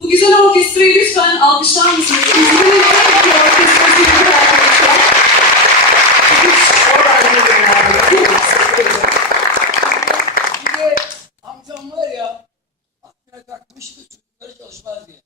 Bu güzel orkestrayı lütfen alkışlar mısınız? İzmir'in en iyi orkestrası arkadaşlar. Bir de amcam var ya, aklına takmıştı çocukları çalışmaz diye.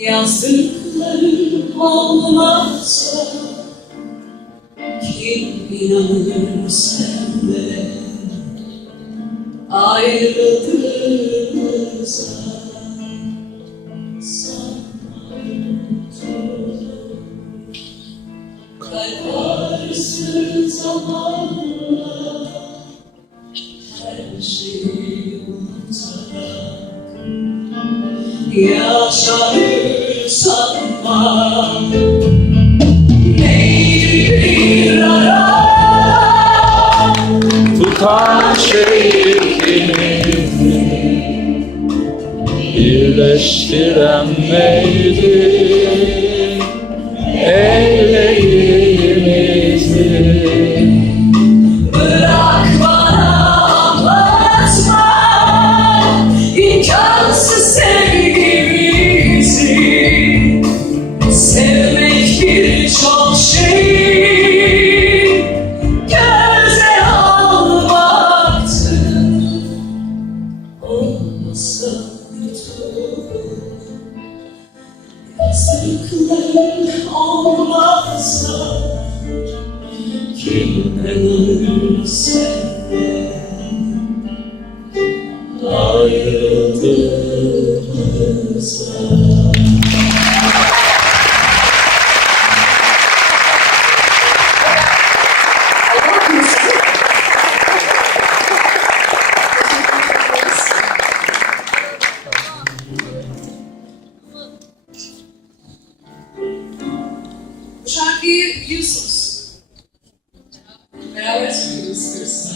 Yazdıklarım olmazsa kim inanır senden ayrıldığımıza. Kalp ağrısı zamanla her şeyi unutarak yaşarır sanmam. Neydi bir ara tutan şey ikimizi, birleştiren neydi ellerimizi? bırak bana anlatma imkansız sevgimizi. Sevmek birçok şeyi göze almaktı. Olmasa bütün yazdıkların olmazsa kim inanır senden ayrıldığımıza. Bu şarkıyı biliyorsunuz. Beraber söylemek istiyoruz.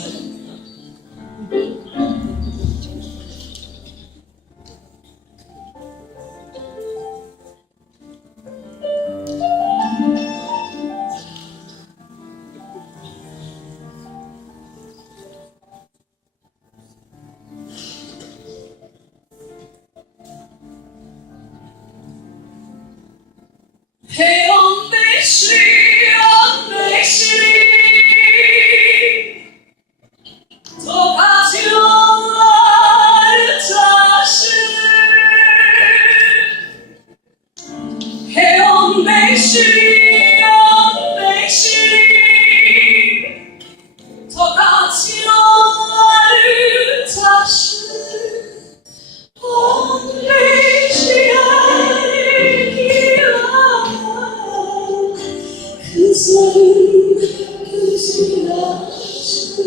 Hey Onbeşli, Onbeşli, tokat yollar taşır. Hey Onbeşli, Onbeşli, tokat yollar taşır. Onbeşli kızların gözü yaşlı,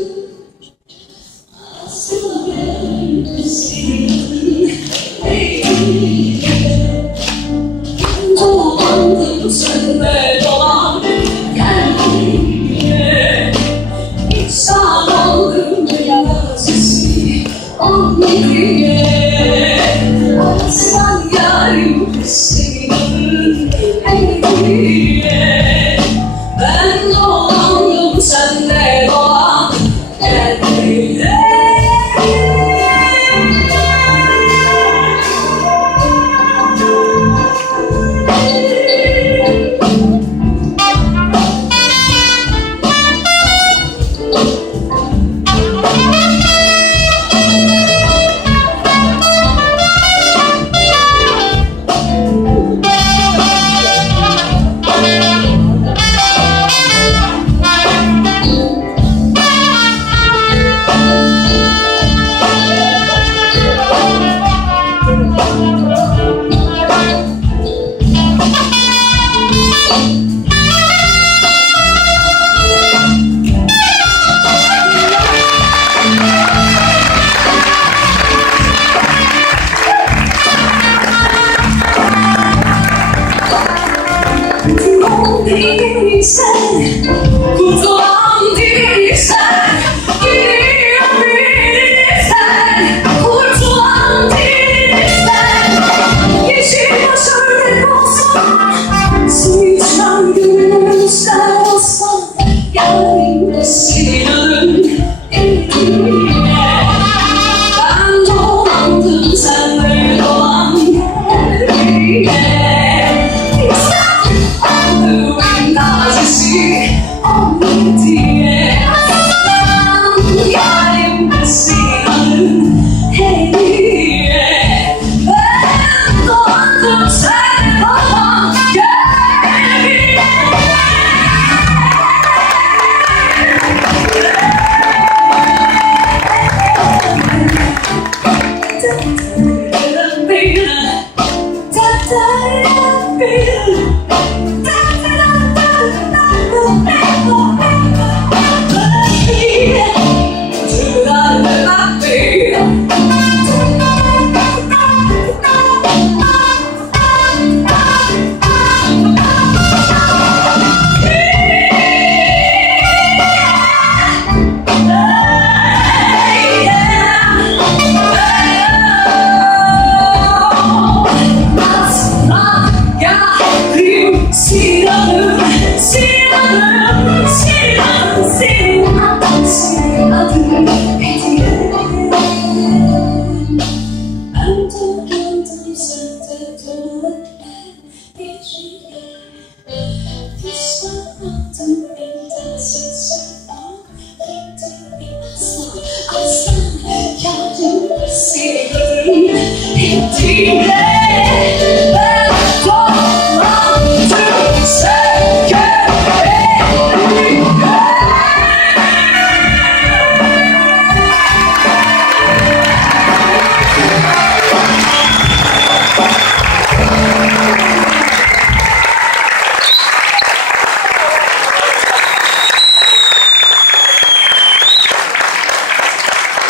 asla gelmesin eylülde. Dolandım sende dolan geldiğinde, insan oldum yazısı Onbeşli'ye. Aslan yarim senin eylülde. Ben dolandım sende dolan geldiğinde.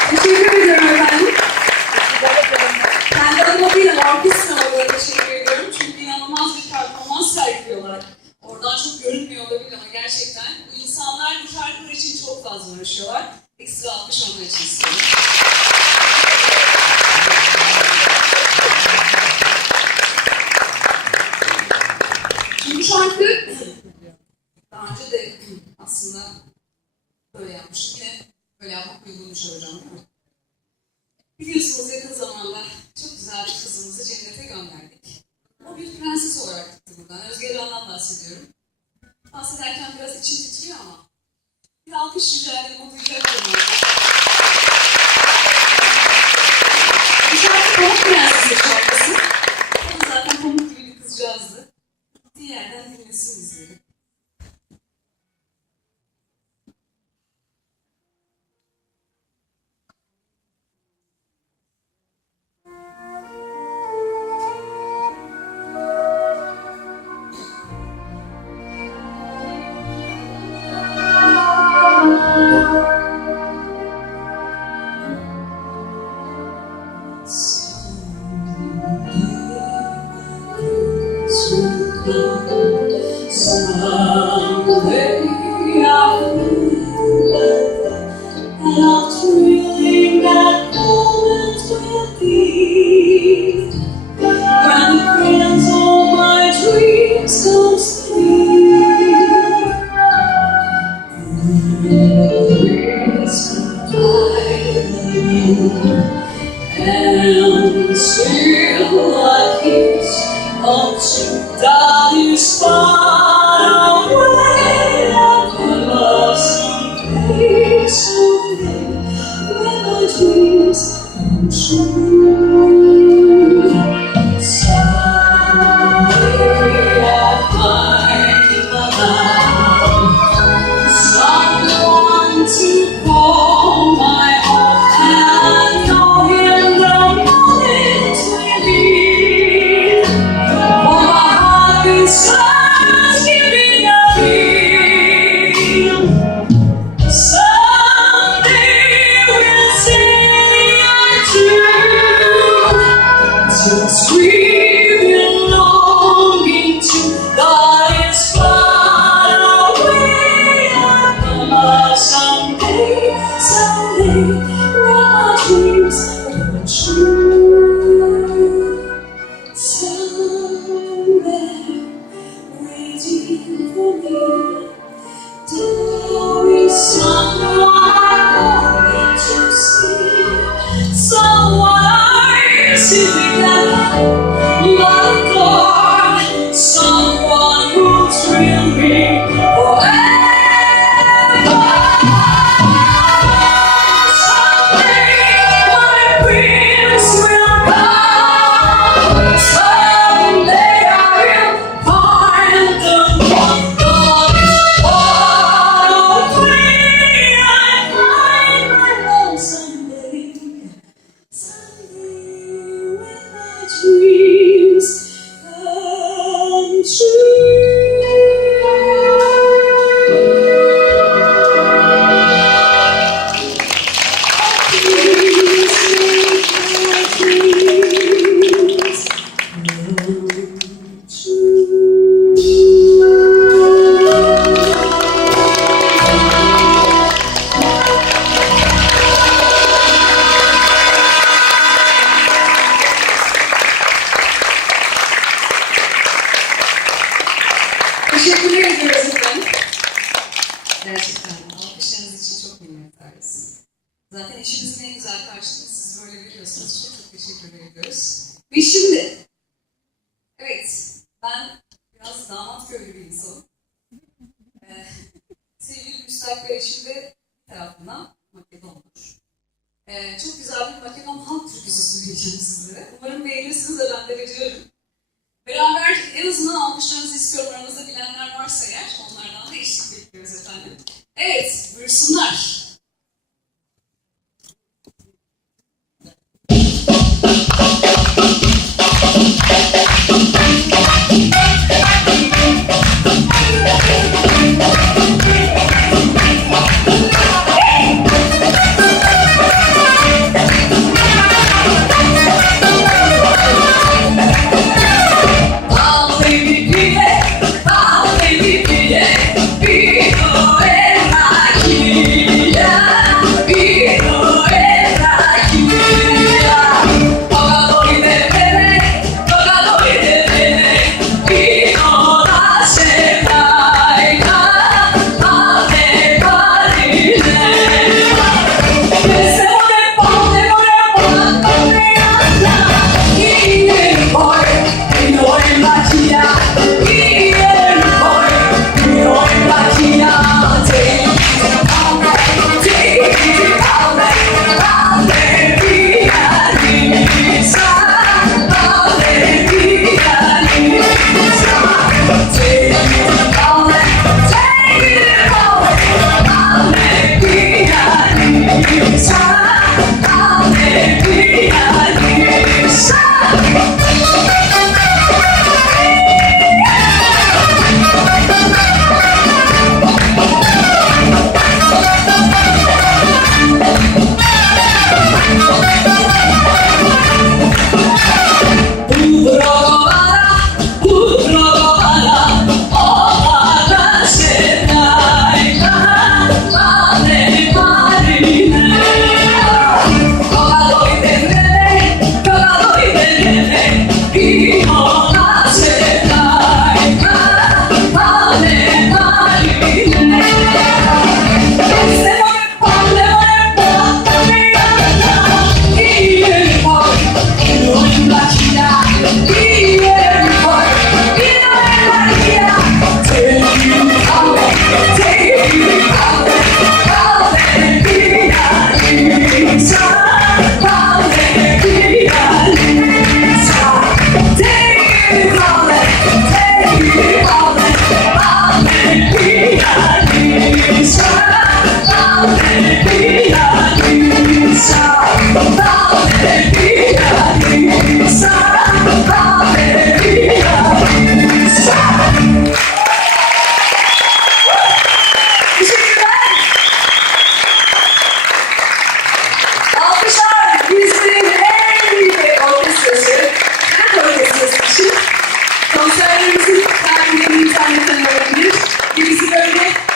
Teşekkür ediyorum efendim. Kendi adıma değil ama orkestraya teşekkür ediyorum. Çünkü inanılmaz bir performans sergiliyorlar. Oradan çok görünmüyor olabilir ama gerçekten bu insanlar bu şarkılar için çok fazla uğraşıyorlar. Ekstra alkış onlar için istiyorum. Şimdi bu şarkı daha önce de aslında böyle yapmıştık. Yine böyle yapmak uygunmuş hocam değil mi? Biliyorsunuz yakın zamanda çok güzel bir kızımızı cennete gönderdik. O bir prenses olarak gitti buradan. Özge Erhan'dan bahsediyorum. Bahsederken biraz içim titriyor ama bir alkış rica edelim, o duyacak mı? Bu şarkı Pamuk Prensesi şarkısı. O da zaten pamuk gibi bir kızcağızdı. Gittiği yerden dinlesin bizleri. Teşekkür ediyoruz efendim. Gerçekten alkışlarınız için çok minnettarız. Zaten işimizin en güzel karşılığı siz böyle veriyorsunuz. Çok teşekkür ediyoruz. Ve şimdi, evet, ben biraz damat köylü bir insanım. Sevgili müstakbel eşim de bir tarafından Makedon'dur. Çok güzel bir Makedon halk türküsü söyleyeceğim sizlere. Umarım beğenirsiniz. da ben de beceririm. Beraber en azından alkışlarınızı istiyorum. Aranızda bilenler varsa eğer onlardan da eşlik bekliyoruz efendim. Evet, buyursunlar.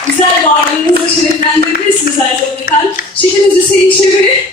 Güzel varlığınızla şereflendirebilirsiniz her zaman efendim. Şimdi müziği çevirin.